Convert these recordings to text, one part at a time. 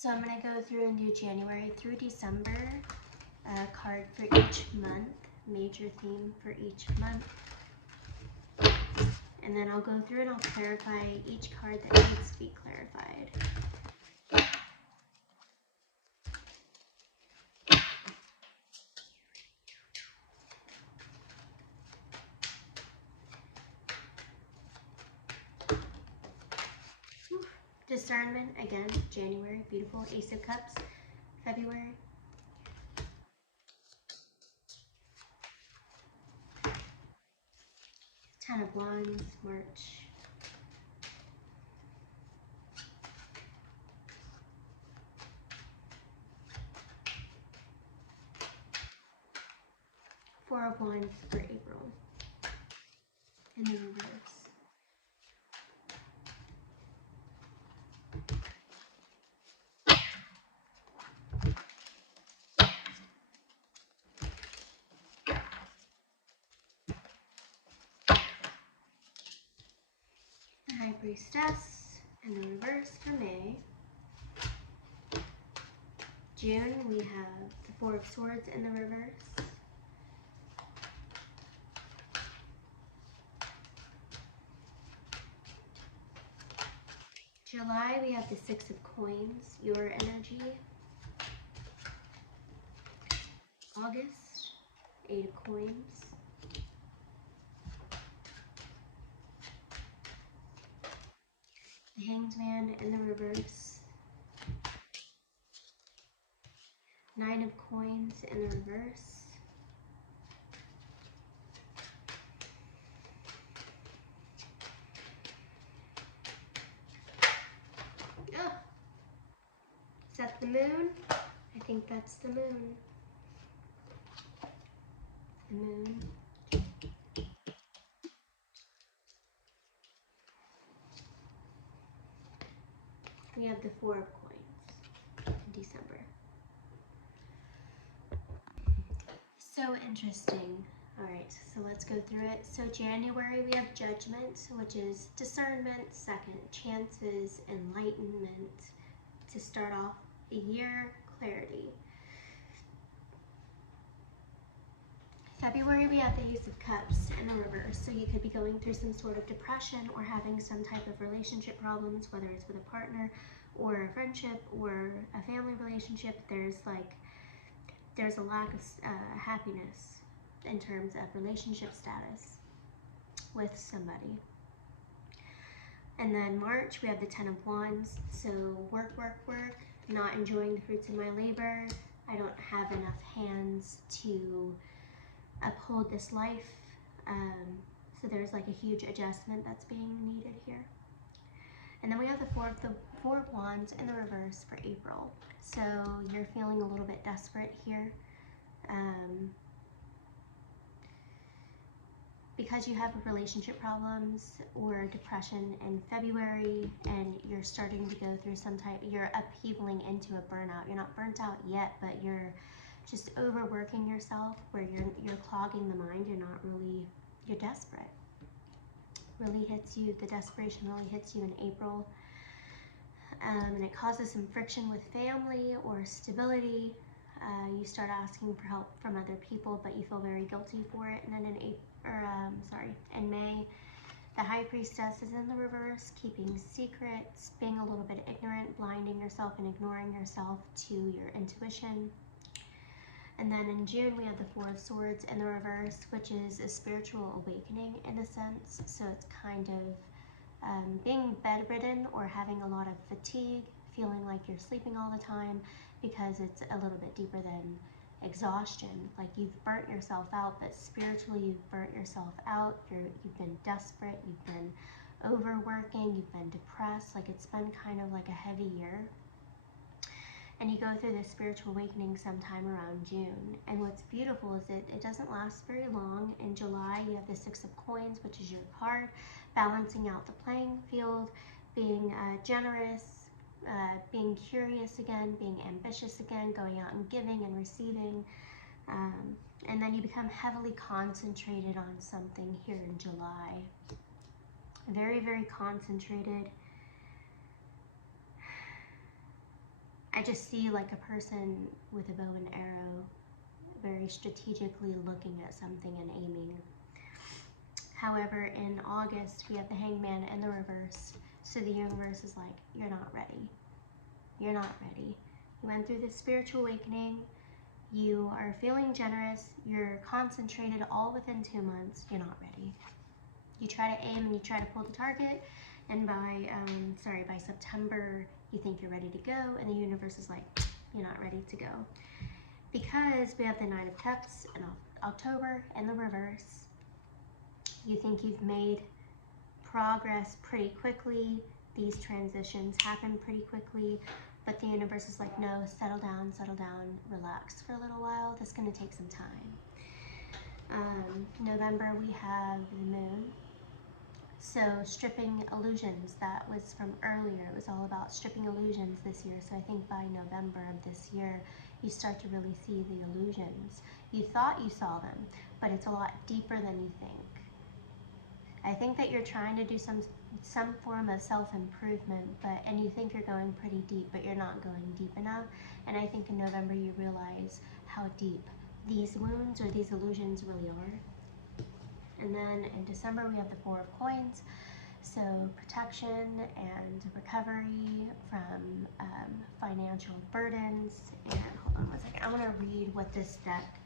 So I'm going to go through and do January through December, a card for each month, major theme for each month. And then I'll go through and I'll clarify each card that needs to be clarified. Discernment, again, January, beautiful. Ace of Cups, February. Ten of Wands, March. Four of Wands for April. In the reverse. The High Priestess in the reverse for May. June, we have the Four of Swords in the reverse. July, we have the Six of Coins, your energy. August, Eight of Coins. The Hanged Man in the reverse. Nine of Coins in the reverse. Oh, is that the moon? I think that's the moon. The moon. We have the Four of Coins in December. So interesting. All right, so let's go through it. So January, we have Judgment, which is discernment, second chances, enlightenment. To start off the year, clarity. February, we have the Ace of Cups in the reverse. So you could be going through some sort of depression or having some type of relationship problems, whether it's with a partner or a friendship or a family relationship. There's a lack of happiness in terms of relationship status with somebody. And then March, we have the Ten of Wands. So work, not enjoying the fruits of my labor. I don't have enough hands to uphold this life. So there's like a huge adjustment that's being needed here. And then we have the Four of Wands in the reverse for April. So you're feeling a little bit desperate here. Because you have relationship problems or depression in February and you're starting to go through you're upheavaling into a burnout. You're not burnt out yet, but you're just overworking yourself where you're clogging the mind. You're desperate. Really hits you, the desperation really hits you in April. And it causes some friction with family or stability. You start asking for help from other people, but you feel very guilty for it. And then in May, the High Priestess is in the reverse, keeping secrets, being a little bit ignorant, blinding yourself and ignoring yourself to your intuition. And then in June, we have the Four of Swords in the reverse, which is a spiritual awakening in a sense. So it's kind of being bedridden or having a lot of fatigue, feeling like you're sleeping all the time, because it's a little bit deeper than exhaustion. Like you've burnt yourself out, but spiritually you've burnt yourself out. You've been desperate, you've been overworking, you've been depressed. Like it's been kind of like a heavy year. And you go through this spiritual awakening sometime around June. And what's beautiful is it doesn't last very long. In July, you have the Six of Coins, which is your card, balancing out the playing field, being generous, being curious again, being ambitious again, going out and giving and receiving. And then you become heavily concentrated on something here in July. Very, very concentrated. I just see like a person with a bow and arrow very strategically looking at something and aiming. However, in August, we have the Hangman in the reverse. So the universe is like, you're not ready. You're not ready. You went through this spiritual awakening. You are feeling generous. You're concentrated all within 2 months. You're not ready. You try to aim and you try to pull the target. And by September, you think you're ready to go. And the universe is like, you're not ready to go. Because we have the Nine of Cups in October in the reverse. You think you've made progress pretty quickly. These transitions happen pretty quickly, but the universe is like, no, settle down, relax for a little while. This is going to take some time. November, we have the moon. So stripping illusions, that was from earlier. It was all about stripping illusions this year. So I think by November of this year, you start to really see the illusions. You thought you saw them, but it's a lot deeper than you think. I think that you're trying to do some form of self-improvement, and you think you're going pretty deep, but you're not going deep enough. And I think in November you realize how deep these wounds or these illusions really are. And then in December we have the Four of Coins. So protection and recovery from financial burdens. And hold on one second, I want to read what this deck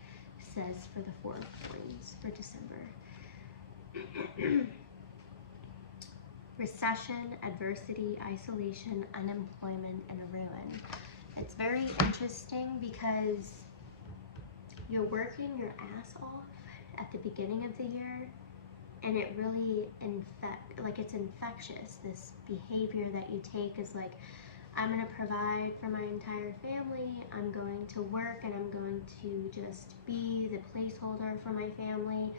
says for the Four of Coins for December. Recession, adversity, isolation, unemployment, and a ruin. It's very interesting because you're working your ass off at the beginning of the year, and it really it's infectious. This behavior that you take is like, I'm going to provide for my entire family, I'm going to work, and I'm going to just be the placeholder for my family.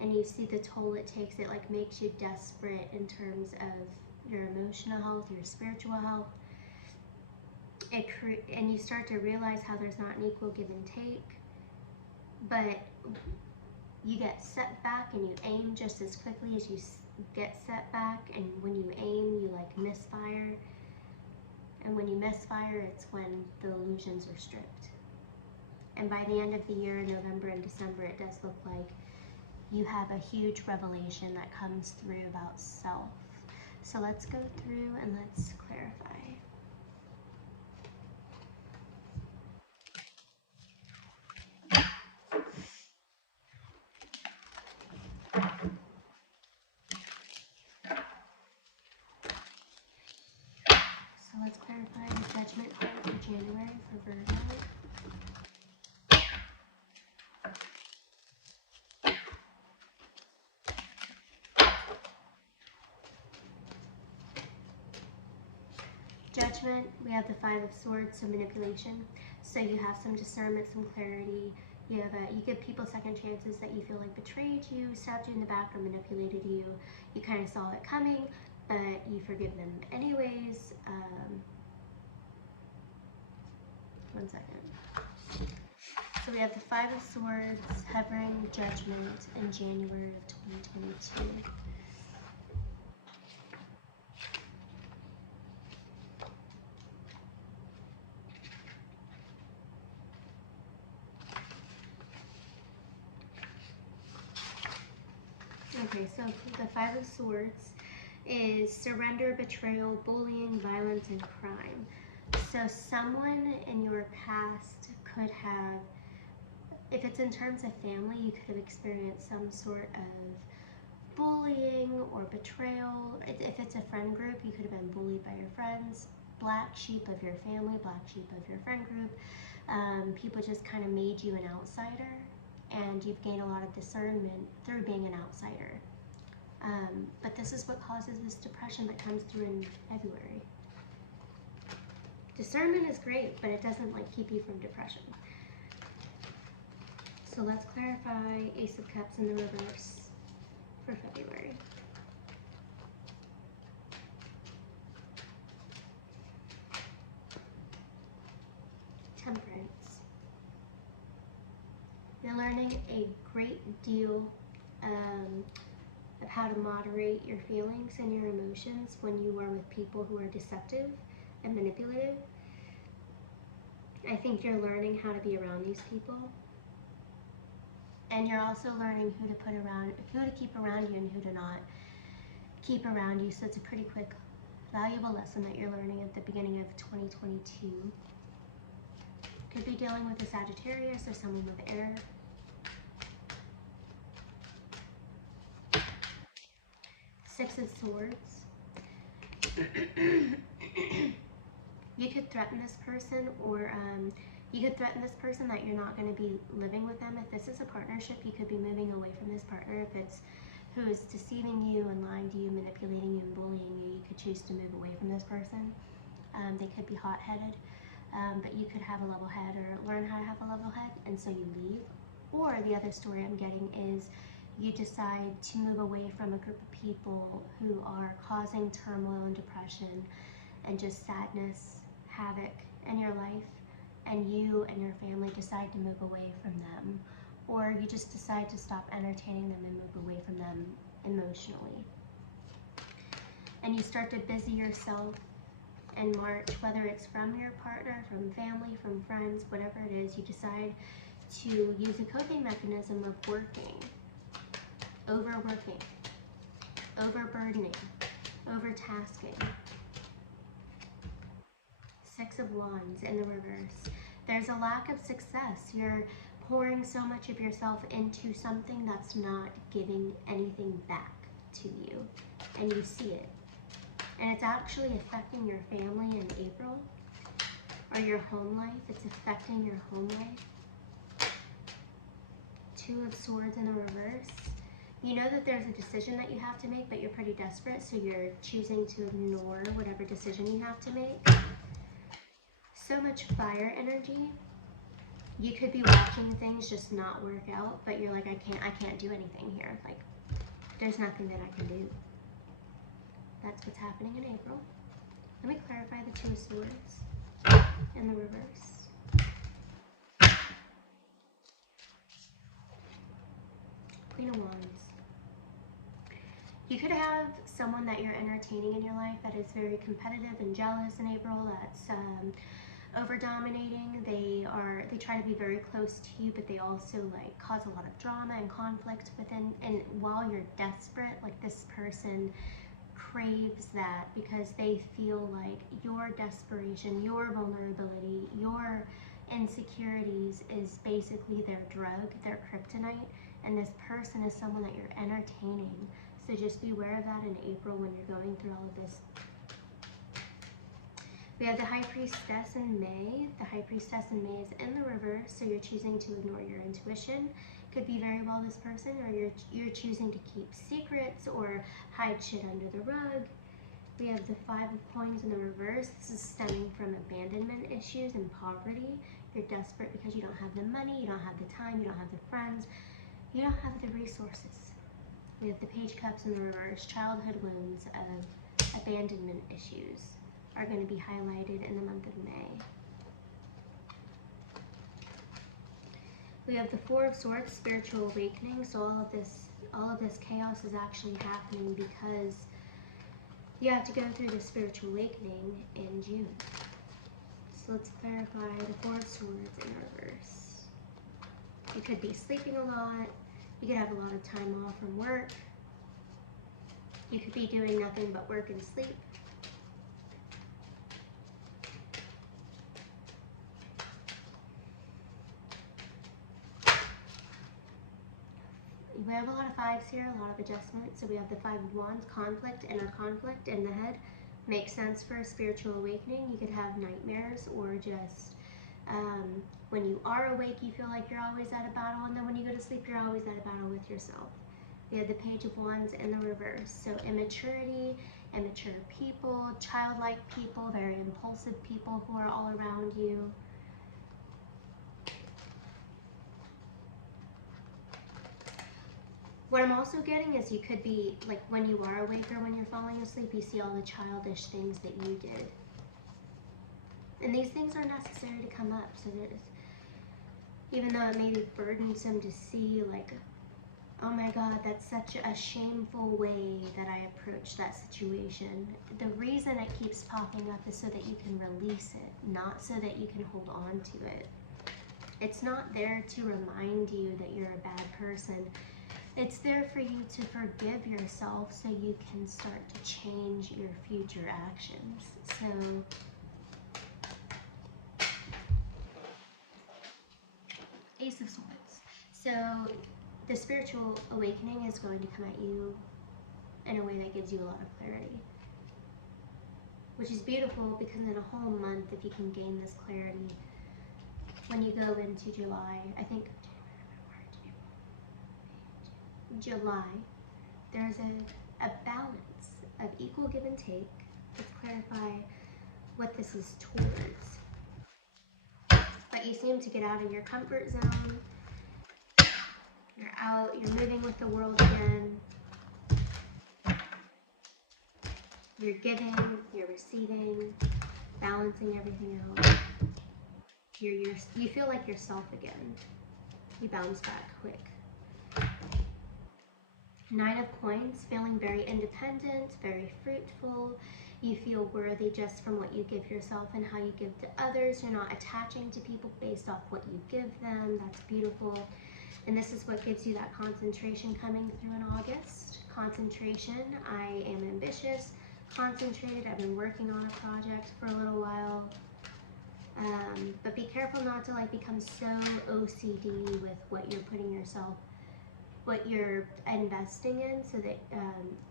And you see the toll it takes. It like makes you desperate in terms of your emotional health, your spiritual health. And you start to realize how there's not an equal give and take. But you get set back and you aim just as quickly as you get set back. And when you aim, you like misfire. And when you misfire, it's when the illusions are stripped. And by the end of the year, November and December, it does look like you have a huge revelation that comes through about self. So let's go through and let's clarify. So let's clarify the Judgment card for January for Virgo. Judgment, we have the Five of Swords, so manipulation. So you have some discernment, some clarity. You give people second chances that you feel like betrayed you, stabbed you in the back, or manipulated you. You kind of saw it coming, but you forgive them anyways. One second. So we have the Five of Swords, hovering Judgment in January of 2022. Okay, so the Five of Swords is surrender, betrayal, bullying, violence, and crime. So someone in your past could have, if it's in terms of family, you could have experienced some sort of bullying or betrayal. If it's a friend group, you could have been bullied by your friends, black sheep of your family, black sheep of your friend group. People just kind of made you an outsider, and you've gained a lot of discernment through being an outsider. But this is what causes this depression that comes through in February. Discernment is great, but it doesn't keep you from depression. So let's clarify Ace of Cups in the reverse for February. Temperance. You're learning a great deal of how to moderate your feelings and your emotions when you are with people who are deceptive and manipulative. I think you're learning how to be around these people. And you're also learning who to keep around you and who to not keep around you. So it's a pretty quick, valuable lesson that you're learning at the beginning of 2022. Could be dealing with a Sagittarius or someone with air. Six of Swords. You could threaten this person, or you could threaten this person that you're not going to be living with them. If this is a partnership, you could be moving away from this partner. If it's who is deceiving you and lying to you, manipulating you and bullying you, you could choose to move away from this person. They could be hot-headed, but you could have a level head or learn how to have a level head, and so you leave. Or the other story I'm getting is you decide to move away from a group of people who are causing turmoil and depression and just sadness, havoc in your life, and you and your family decide to move away from them, or you just decide to stop entertaining them and move away from them emotionally. And you start to busy yourself in March, whether it's from your partner, from family, from friends, whatever it is, you decide to use a coping mechanism of working, overworking, overburdening, overtasking. Six of Wands in the reverse. There's a lack of success. You're pouring so much of yourself into something that's not giving anything back to you, and you see it. And it's actually affecting your family in April, or your home life. It's affecting your home life. Two of Swords in the reverse. You know that there's a decision that you have to make, but you're pretty desperate, so you're choosing to ignore whatever decision you have to make. So much fire energy. You could be watching things just not work out, but you're like, I can't do anything here. Like, there's nothing that I can do. That's what's happening in April. Let me clarify the Two of Swords in the reverse. Queen of Wands. You could have someone that you're entertaining in your life that is very competitive and jealous in April, that's over-dominating. They try to be very close to you, but they also like cause a lot of drama and conflict within, and while you're desperate, like this person craves that because they feel like your desperation, your vulnerability, your insecurities is basically their drug, their kryptonite, and this person is someone that you're entertaining. So just beware of that in April when you're going through all of this. We have the High Priestess in May. The High Priestess in May is in the reverse, so you're choosing to ignore your intuition. Could be very well this person, or you're choosing to keep secrets or hide shit under the rug. We have the Five of Coins in the reverse. This is stemming from abandonment issues and poverty. You're desperate because you don't have the money, you don't have the time, you don't have the friends, you don't have the resources. We have the Page of Cups in the reverse. Childhood wounds of abandonment issues are going to be highlighted in the month of May. We have the Four of Swords, spiritual awakening. So all of this chaos is actually happening because you have to go through the spiritual awakening in June. So let's clarify the Four of Swords in reverse. You could be sleeping a lot. You could have a lot of time off from work. You could be doing nothing but work and sleep. We have a lot of fives here, a lot of adjustments. So we have the Five of Wands, conflict, inner conflict in the head. Makes sense for a spiritual awakening. You could have nightmares, or just when you are awake, you feel like you're always at a battle, and then when you go to sleep, you're always at a battle with yourself. We have the Page of Wands in the reverse. So immaturity, immature people, childlike people, very impulsive people who are all around you. What I'm also getting is you could be, like, when you are awake or when you're falling asleep, you see all the childish things that you did. And these things are necessary to come up. So there's, even though it may be burdensome to see, like, Oh my God, that's such a shameful way that I approach that situation. The reason it keeps popping up is so that you can release it, not so that you can hold on to it. It's not there to remind you that you're a bad person. It's there for you to forgive yourself so you can start to change your future actions. So, Ace of Swords. So, the spiritual awakening is going to come at you in a way that gives you a lot of clarity, which is beautiful because in a whole month, if you can gain this clarity, when you go into July, I think July, there's a balance of equal give and take. Let's clarify what this is towards. But you seem to get out of your comfort zone. You're out, you're moving with the world again. You're giving, you're receiving, balancing everything out. You feel like yourself again. You bounce back quick. 9 of Coins, feeling very independent, very fruitful. You feel worthy just from what you give yourself and how you give to others. You're not attaching to people based off what you give them. That's beautiful. And this is what gives you that concentration coming through in August. Concentration, I am ambitious, concentrated. I've been working on a project for a little while. But be careful not to become so OCD with what you're putting yourself, what you're investing in, so that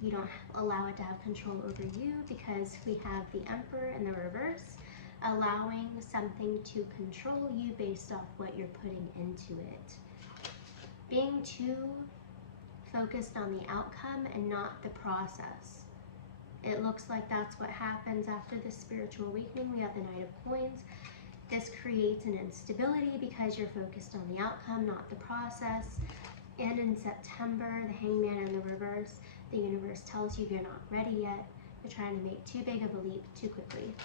you don't allow it to have control over you, because we have the Emperor in the reverse, allowing something to control you based off what you're putting into it. Being too focused on the outcome and not the process. It looks like that's what happens after the spiritual awakening. We have the Knight of Coins. This creates an instability because you're focused on the outcome, not the process. And in September, the Hangman in the reverse, the universe tells you you're not ready yet. You're trying to make too big of a leap too quickly.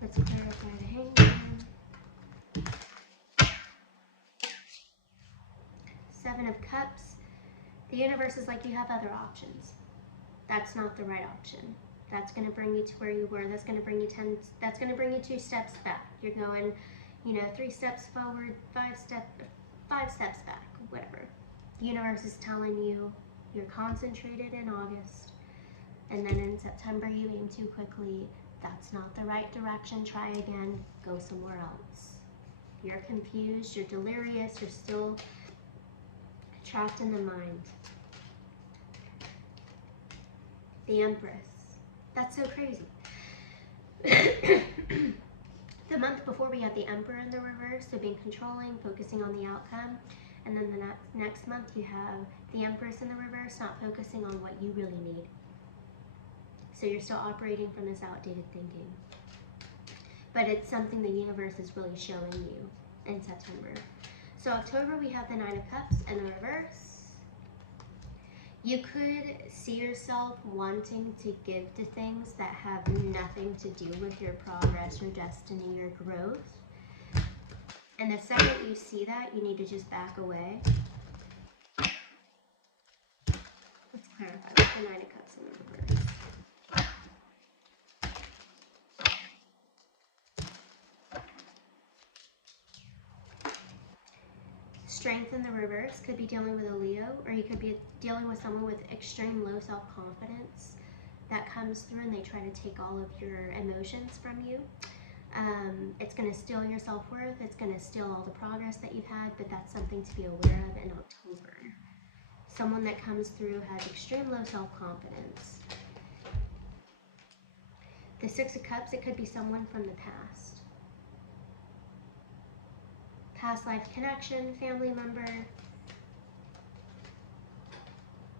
Let's clarify the Hangman. 7 of Cups. The universe is like, you have other options. That's not the right option. That's going to bring you to where you were. That's going to bring you 2 steps back. You're going, 3 steps forward, 5 steps back, whatever. The universe is telling you you're concentrated in August, and then in September you aim too quickly. That's not the right direction. Try again. Go somewhere else. You're confused. You're delirious. You're still trapped in the mind. The Empress. That's so crazy. The month before, we had the Emperor in the reverse, so being controlling, focusing on the outcome. And then the next month you have the Empress in the reverse, not focusing on what you really need. So you're still operating from this outdated thinking. But it's something the universe is really showing you in September. So October, we have the 9 of Cups in the reverse. You could see yourself wanting to give to things that have nothing to do with your progress, your destiny, your growth. And the second you see that, you need to just back away. Let's clarify with the 9 of Cups in the reverse. Strength in the reverse could be dealing with a Leo, or you could be dealing with someone with extreme low self-confidence that comes through and they try to take all of your emotions from you. It's going to steal your self-worth. It's going to steal all the progress that you've had, but that's something to be aware of in October. Someone that comes through has extreme low self-confidence. The 6 of Cups, it could be someone from the past. Past life connection, family member.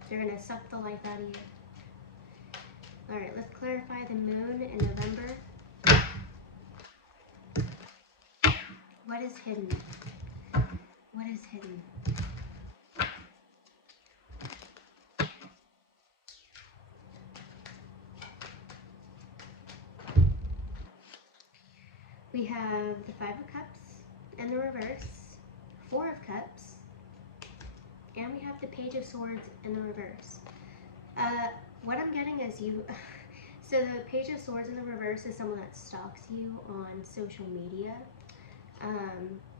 They're going to suck the life out of you. Alright, let's clarify the moon in November. What is hidden? What is hidden? We have the 5 of Cups in the reverse, 4 of Cups, And we have the Page of Swords in the reverse. What I'm getting is you, so the Page of Swords in the reverse is someone that stalks you on social media,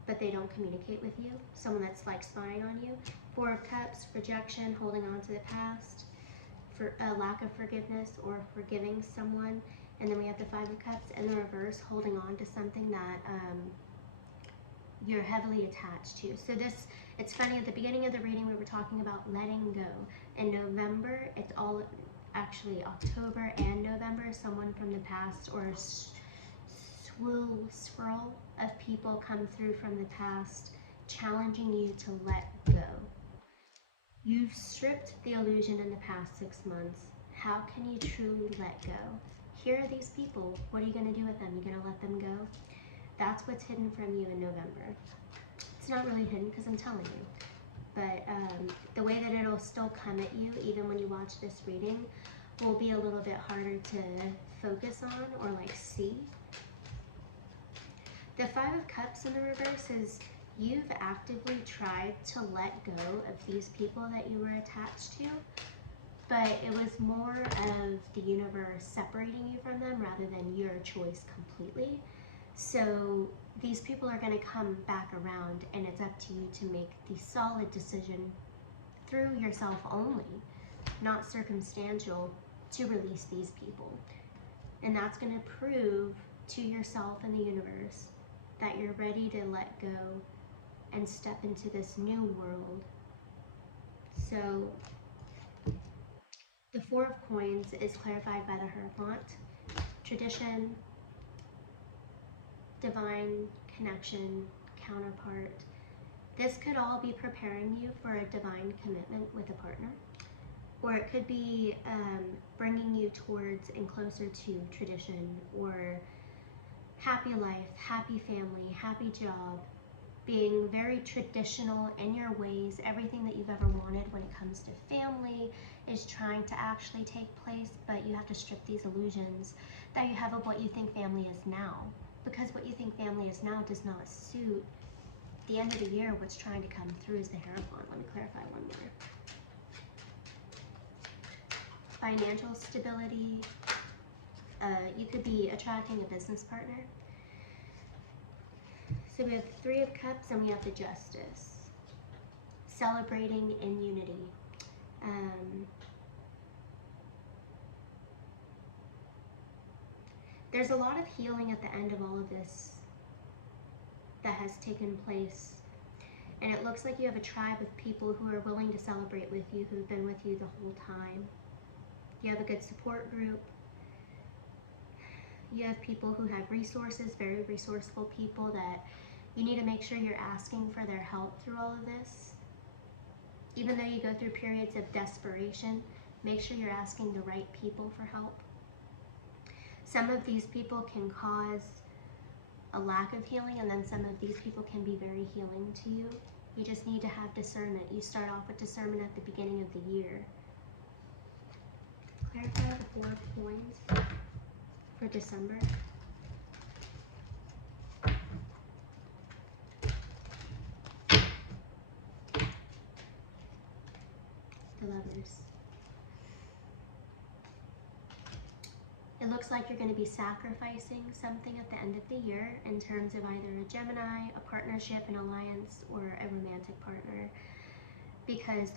but they don't communicate with you. Someone that's like spying on you. Four of Cups, rejection, holding on to the past, for a lack of forgiveness or forgiving someone. And then we have the Five of Cups in the reverse, holding on to something that you're heavily attached to. So this, it's funny, at the beginning of the reading we were talking about letting go. In November, it's all, actually October and November, someone from the past or a swirl of people come through from the past, challenging you to let go. You've stripped the illusion in the past 6 months. How can you truly let go? Here are these people. What are you going to do with them? You're going to let them go? That's what's hidden from you in November. It's not really hidden because I'm telling you. But the way that it'll still come at you, even when you watch this reading, will be a little bit harder to focus on or like see. The Five of Cups in the reverse is you've actively tried to let go of these people that you were attached to, but it was more of the universe separating you from them rather than your choice completely. So these people are going to come back around, and it's up to you to make the solid decision through yourself only, not circumstantial, to release these people. And that's going to prove to yourself and the universe that you're ready to let go and step into this new world. So the Four of Coins is clarified by the Hierophant. Tradition, divine connection, counterpart. This could all be preparing you for a divine commitment with a partner, or it could be bringing you towards and closer to tradition or happy life, happy family, happy job, being very traditional in your ways. Everything that you've ever wanted when it comes to family is trying to actually take place, but you have to strip these illusions that you have of what you think family is now. Because what you think family is now does not suit the end of the year. What's trying to come through is the Hierophant. Let me clarify one more. Financial stability. You could be attracting a business partner. So we have Three of Cups and we have the Justice. Celebrating in unity. There's a lot of healing at the end of all of this that has taken place. And it looks like you have a tribe of people who are willing to celebrate with you, who've been with you the whole time. You have a good support group. You have people who have resources, very resourceful people that you need to make sure you're asking for their help through all of this. Even though you go through periods of desperation, make sure you're asking the right people for help. Some of these people can cause a lack of healing, and then some of these people can be very healing to you. You just need to have discernment. You start off with discernment at the beginning of the year. Clarify the Four of Coins for December. The Lovers. It looks like you're going to be sacrificing something at the end of the year in terms of either a Gemini, a partnership, an alliance, or a romantic partner. Because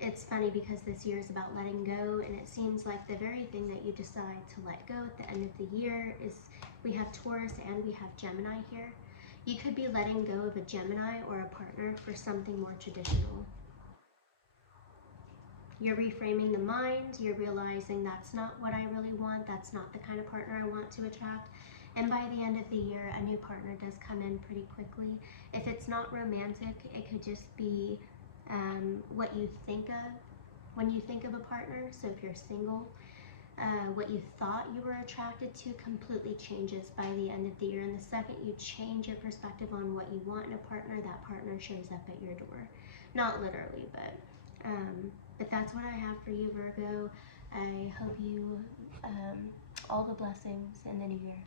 it's funny because this year is about letting go, and it seems like the very thing that you decide to let go at the end of the year is, we have Taurus and we have Gemini here. You could be letting go of a Gemini or a partner for something more traditional. You're reframing the mind, you're realizing that's not what I really want, that's not the kind of partner I want to attract. And by the end of the year, a new partner does come in pretty quickly. If it's not romantic, it could just be what you think of when you think of a partner. So if you're single, what you thought you were attracted to completely changes by the end of the year. And the second you change your perspective on what you want in a partner, that partner shows up at your door. Not literally, but that's what I have for you, Virgo. I hope you all the blessings in the new year.